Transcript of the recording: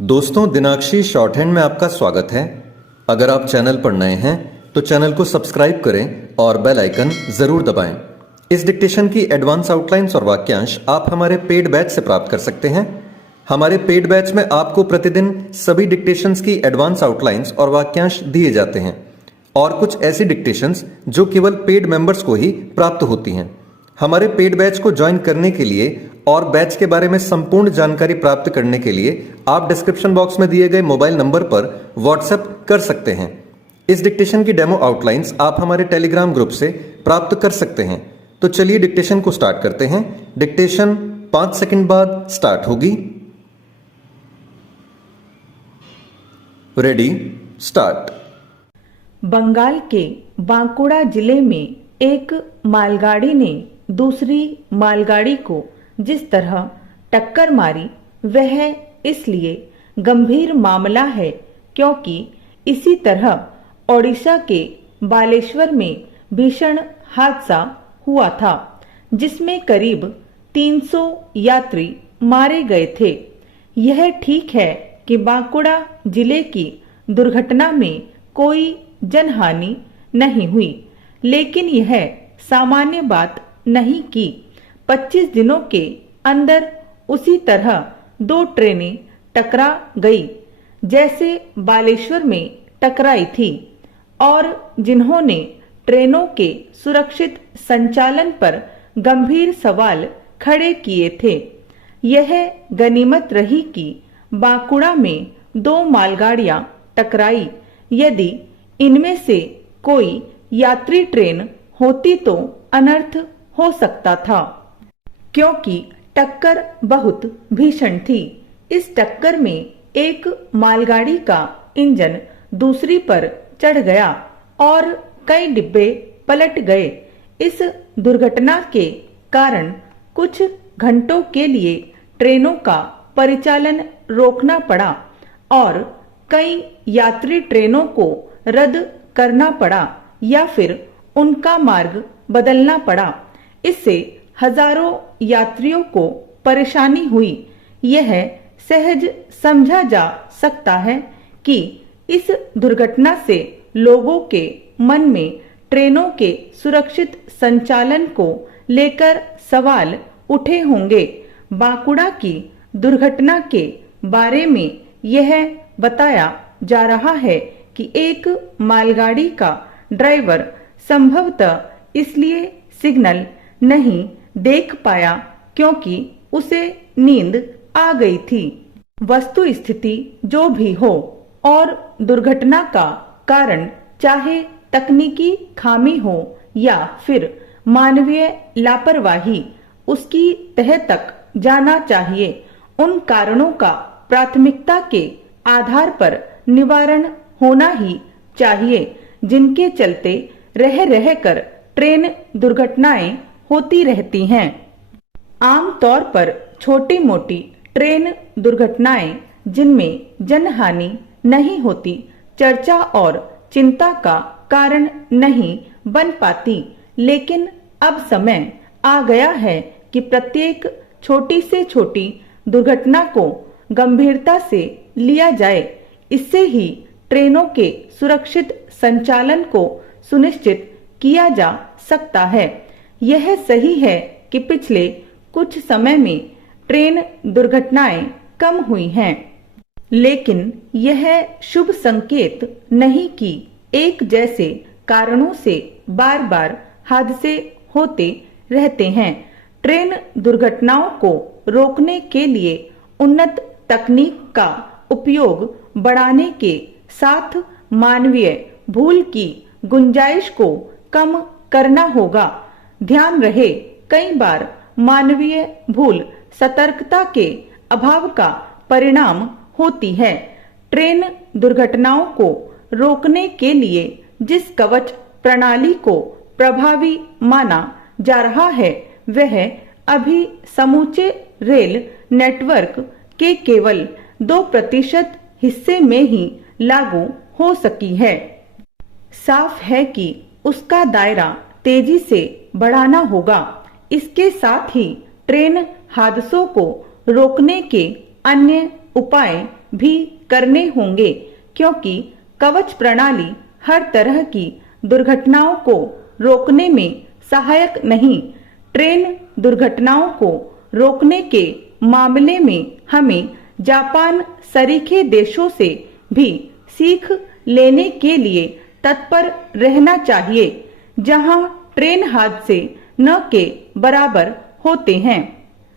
दोस्तों, दिनाक्षी short hand में आपका स्वागत है। अगर आप चैनल पर नए हैं तो चैनल को सब्सक्राइब करें और बेल आइकन जरूर दबाएं। इस डिक्टेशन की एडवांस आउटलाइंस और वाक्यांश आप हमारे पेड बैच से प्राप्त कर सकते हैं। हमारे पेड बैच में आपको प्रतिदिन सभी डिक्टेशंस की एडवांस आउटलाइंस और वाक्यांश दिए जाते हैं और कुछ ऐसी डिक्टेशंस जो केवल पेड मेंबर्स को ही प्राप्त होती हैं। हमारे पेड बैच को ज्वाइन करने के लिए और बैच के बारे में संपूर्ण जानकारी प्राप्त करने के लिए आप डिस्क्रिप्शन बॉक्स में दिए गए मोबाइल नंबर पर व्हाट्सएप कर सकते हैं। इस डिक्टेशन की डेमो आउटलाइंस आप हमारे टेलीग्राम ग्रुप से प्राप्त कर सकते हैं। तो चलिए डिक्टेशन को स्टार्ट करते हैं। डिक्टेशन 5 सेकंड बाद स्टार्ट होगी। Ready, start. बंगाल के बांकुड़ा जिले में एक मालगाड़ी ने दूसरी मालगाड़ी को जिस तरह टक्कर मारी वह इसलिए गंभीर मामला है क्योंकि इसी तरह ओडिशा के बालेश्वर में भीषण हादसा हुआ था जिसमें करीब 300 यात्री मारे गए थे। यह ठीक है कि बांकुड़ा जिले की दुर्घटना में कोई जनहानि नहीं हुई, लेकिन यह सामान्य बात नहीं कि 25 दिनों के अंदर उसी तरह 2 ट्रेनें टकरा गई जैसे बालेश्वर में टकराई थी और जिन्होंने ट्रेनों के सुरक्षित संचालन पर गंभीर सवाल खड़े किए थे। यह गनीमत रही कि बांकुड़ा में 2 मालगाड़ियां टकराई। यदि इनमें से कोई यात्री ट्रेन होती तो अनर्थ हो सकता था क्योंकि टक्कर बहुत भीषण थी। इस टक्कर में एक मालगाड़ी का इंजन दूसरी पर चढ़ गया और कई डिब्बे पलट गए। इस दुर्घटना के कारण कुछ घंटों के लिए ट्रेनों का परिचालन रोकना पड़ा और कई यात्री ट्रेनों को रद्द करना पड़ा या फिर उनका मार्ग बदलना पड़ा। इससे हजारों यात्रियों को परेशानी हुई। यह सहज समझा जा सकता है कि इस दुर्घटना से लोगों के मन में ट्रेनों के सुरक्षित संचालन को लेकर सवाल उठे होंगे। बांकुड़ा की दुर्घटना के बारे में यह बताया जा रहा है कि एक मालगाड़ी का ड्राइवर संभवतः इसलिए सिग्नल नहीं देख पाया क्योंकि उसे नींद आ गई थी। वस्तु स्थिति जो भी हो और दुर्घटना का कारण चाहे तकनीकी खामी हो या फिर मानवीय लापरवाही, उसकी तह तक जाना चाहिए। उन कारणों का प्राथमिकता के आधार पर निवारण होना ही चाहिए जिनके चलते रह रहकर ट्रेन दुर्घटनाएं होती रहती हैं। आमतौर पर छोटी मोटी ट्रेन दुर्घटनाएं जिनमें जनहानि नहीं होती चर्चा और चिंता का कारण नहीं बन पाती, लेकिन अब समय आ गया है कि प्रत्येक छोटी से छोटी दुर्घटना को गंभीरता से लिया जाए। इससे ही ट्रेनों के सुरक्षित संचालन को सुनिश्चित किया जा सकता है। यह सही है कि पिछले कुछ समय में ट्रेन दुर्घटनाएं कम हुई हैं, लेकिन यह शुभ संकेत नहीं कि एक जैसे कारणों से बार बार हादसे होते रहते हैं। ट्रेन दुर्घटनाओं को रोकने के लिए उन्नत तकनीक का उपयोग बढ़ाने के साथ मानवीय भूल की गुंजाइश को कम करना होगा। ध्यान रहे, कई बार मानवीय भूल सतर्कता के अभाव का परिणाम होती है। ट्रेन दुर्घटनाओं को रोकने के लिए जिस कवच प्रणाली को प्रभावी माना जा रहा है वह अभी समूचे रेल नेटवर्क के केवल 2% हिस्से में ही लागू हो सकी है। साफ है कि उसका दायरा तेजी से बढ़ाना होगा। इसके साथ ही ट्रेन हादसों को रोकने के अन्य उपाय भी करने होंगे, क्योंकि कवच प्रणाली हर तरह की दुर्घटनाओं को रोकने में सहायक नहीं। ट्रेन दुर्घटनाओं को रोकने के मामले में हमें जापान सरीखे देशों से भी सीख लेने के लिए तत्पर रहना चाहिए, जहां ट्रेन हादसे न के बराबर होते हैं।